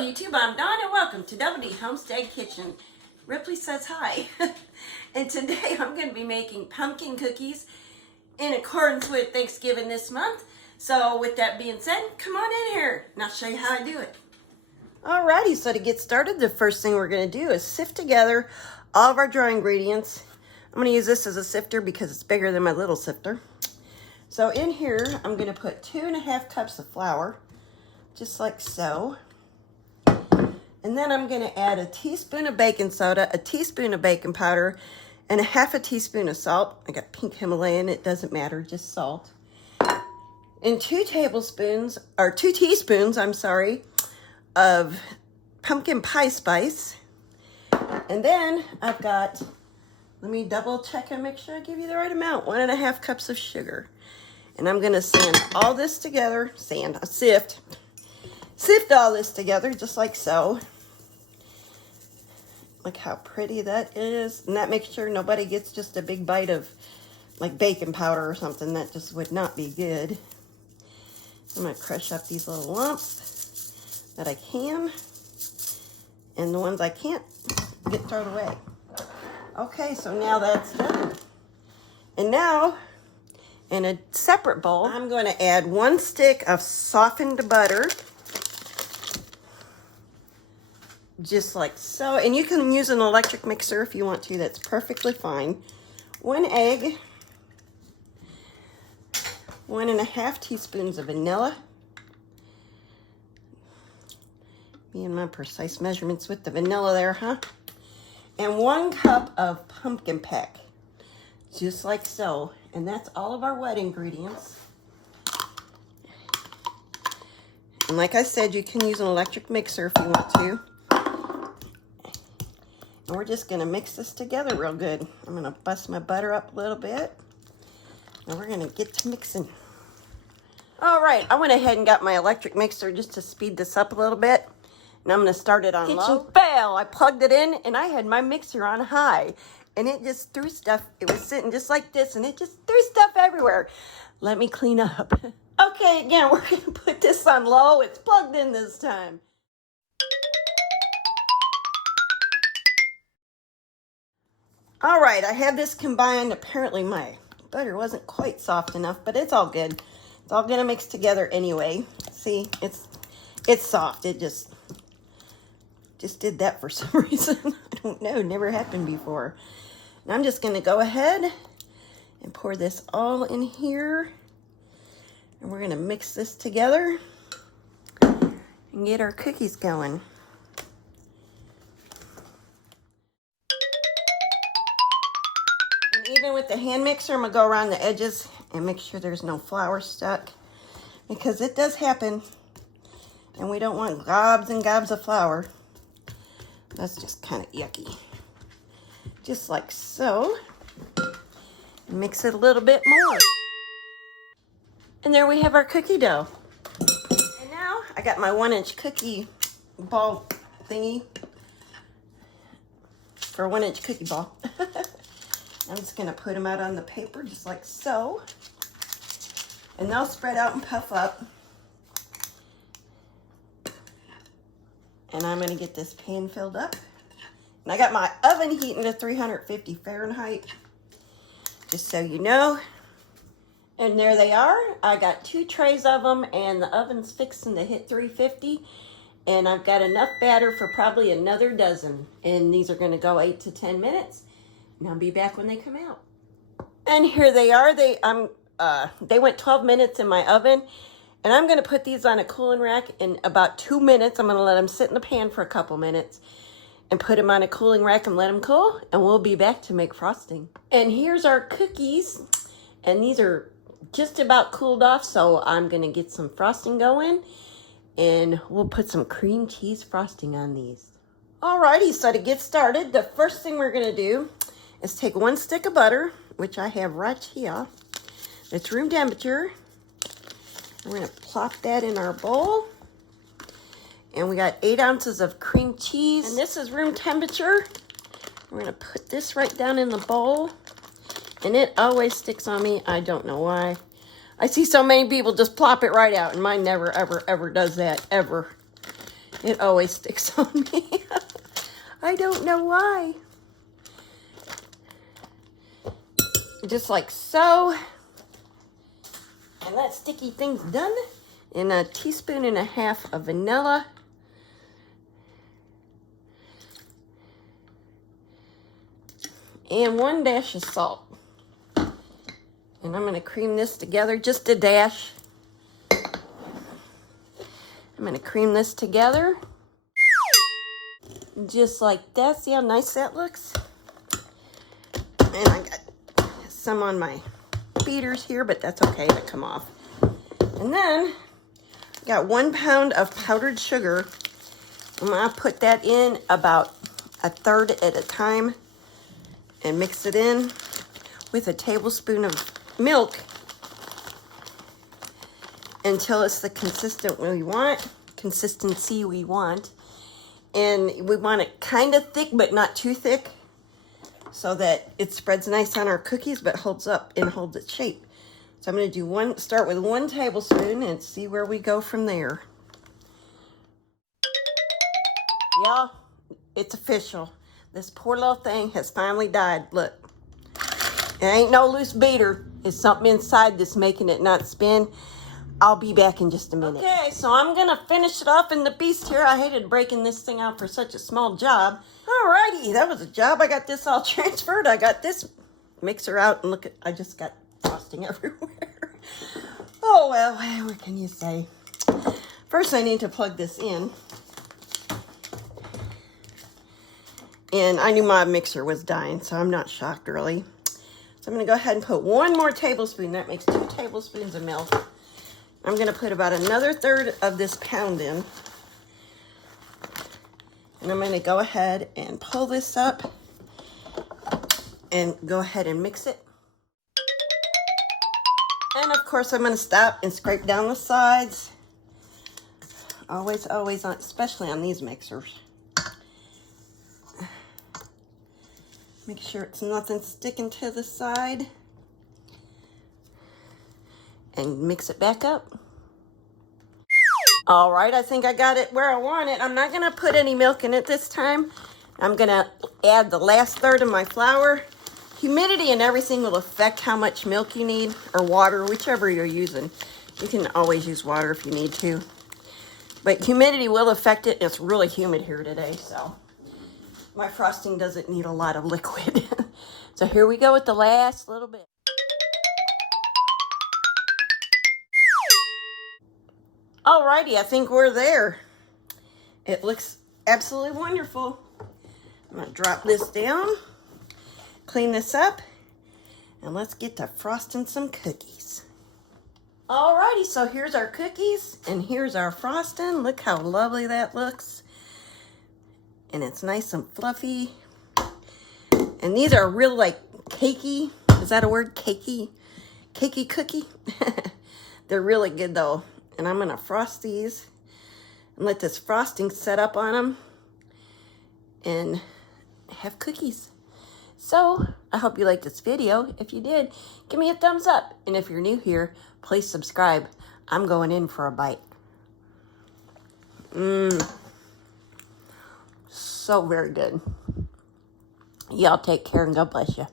YouTube, I'm Dawn and welcome to Double D Homestead Kitchen. Ripley says hi. And today I'm going to be making pumpkin cookies in accordance with Thanksgiving this month. So with that being said, come on in here and I'll show you how I do it. Alrighty, so to get started, the first thing we're going to do is sift together all of our dry ingredients. I'm going to use this as a sifter because it's bigger than my little sifter. So in here, I'm going to put 2.5 cups of flour, just like so. And then I'm going to add a teaspoon of baking soda, a teaspoon of baking powder, and a half a teaspoon of salt. I got pink Himalayan, it doesn't matter, just salt. And 2 teaspoons, of pumpkin pie spice. And then I've got, let me double check and make sure I give you the right amount, 1.5 cups of sugar. And I'm going to sift all this together, sift all this together just like so. Look how pretty that is. And that makes sure nobody gets just a big bite of like baking powder or something. That just would not be good. I'm going to crush up these little lumps that I can. And the ones I can't get thrown away. Okay, so now that's done. And now, in a separate bowl, I'm going to add 1 stick of softened butter. Just like so. And you can use an electric mixer if you want to. That's perfectly fine. 1 egg. 1.5 teaspoons of vanilla. Me and my precise measurements with the vanilla there, huh? And 1 cup of pumpkin peck. Just like so. And that's all of our wet ingredients. And like I said, you can use an electric mixer if you want to. And we're just going to mix this together real good. I'm going to bust my butter up a little bit. And we're going to get to mixing. All right, I went ahead and got my electric mixer just to speed this up a little bit. And I'm going to start it on low. Kitchen fail. I plugged it in and I had my mixer on high. And it just threw stuff. It was sitting just like this and it just threw stuff everywhere. Let me clean up. Okay, again, we're going to put this on low. It's plugged in this time. All right, I have this combined. Apparently my butter wasn't quite soft enough, but it's all good. It's all gonna mix together anyway. See, it's soft. It just did that for some reason. I don't know, never happened before. And I'm just gonna go ahead and pour this all in here. And we're gonna mix this together and get our cookies going. Even with the hand mixer, I'm going to go around the edges and make sure there's no flour stuck. Because it does happen. And we don't want gobs and gobs of flour. That's just kind of yucky. Just like so. Mix it a little bit more. And there we have our cookie dough. And now I got my 1-inch cookie ball thingy. For a 1-inch cookie ball. I'm just going to put them out on the paper just like so. And they'll spread out and puff up. And I'm going to get this pan filled up. And I got my oven heating to 350 Fahrenheit. Just so you know. And there they are. I got 2 trays of them and the oven's fixing to hit 350. And I've got enough batter for probably another dozen. And these are going to go 8 to 10 minutes. And I'll be back when they come out. And here they are. They went 12 minutes in my oven. And I'm going to put these on a cooling rack in about 2 minutes. I'm going to let them sit in the pan for a couple minutes. And put them on a cooling rack and let them cool. And we'll be back to make frosting. And here's our cookies. And these are just about cooled off. So I'm going to get some frosting going. And we'll put some cream cheese frosting on these. Alrighty, so to get started, the first thing we're going to do is take 1 stick of butter, which I have right here. It's room temperature. I'm going to plop that in our bowl. And we got 8 ounces of cream cheese. And this is room temperature. We're going to put this right down in the bowl. And it always sticks on me. I don't know why. I see so many people just plop it right out. And mine never, ever, ever does that. Ever. It always sticks on me. I don't know why. Just like so. And that sticky thing's done. And a teaspoon and a half of vanilla. And 1 dash of salt. And I'm going to cream this together, just a dash. I'm going to cream this together. Just like that. See how nice that looks? And I got some on my beaters here, but that's okay to come off. And then I got 1 pound of powdered sugar. I'm going to put that in about 1/3 at a time and mix it in with a tablespoon of milk until it's the consistency we want. And we want it kind of thick, but not too thick, so that it spreads nice on our cookies, but holds up and holds its shape. So I'm going to start with 1 tablespoon and see where we go from there. Y'all, it's official. This poor little thing has finally died. Look, it ain't no loose beater. It's something inside that's making it not spin. I'll be back in just a minute. Okay, so I'm going to finish it off in the beast here. I hated breaking this thing out for such a small job. Alrighty, that was a job. I got this all transferred. I got this mixer out, and look at, I just got frosting everywhere. Oh, well, what can you say? First, I need to plug this in. And I knew my mixer was dying, so I'm not shocked, really. So I'm going to go ahead and put 1 more tablespoon. That makes 2 tablespoons of milk. I'm going to put about another 1/3 of this pound in. And I'm going to go ahead and pull this up and go ahead and mix it. And of course, I'm going to stop and scrape down the sides. Always, always, especially on these mixers. Make sure it's nothing sticking to the side. And mix it back up. All right, I think I got it where I want it. I'm not gonna put any milk in it this time. I'm gonna add the last 1/3 of my flour. Humidity and everything will affect how much milk you need, or water, whichever you're using. You can always use water if you need to. But humidity will affect it. It's really humid here today, so my frosting doesn't need a lot of liquid. So here we go with the last little bit. Alrighty, I think we're there. It looks absolutely wonderful. I'm gonna drop this down, clean this up, and let's get to frosting some cookies. Alrighty, so here's our cookies, and here's our frosting. Look how lovely that looks. And it's nice and fluffy. And these are real, like, cakey. Is that a word? Cakey? Cakey cookie? They're really good, though. And I'm going to frost these and let this frosting set up on them and have cookies. So, I hope you liked this video. If you did, give me a thumbs up. And if you're new here, please subscribe. I'm going in for a bite. So very good. Y'all take care and God bless you.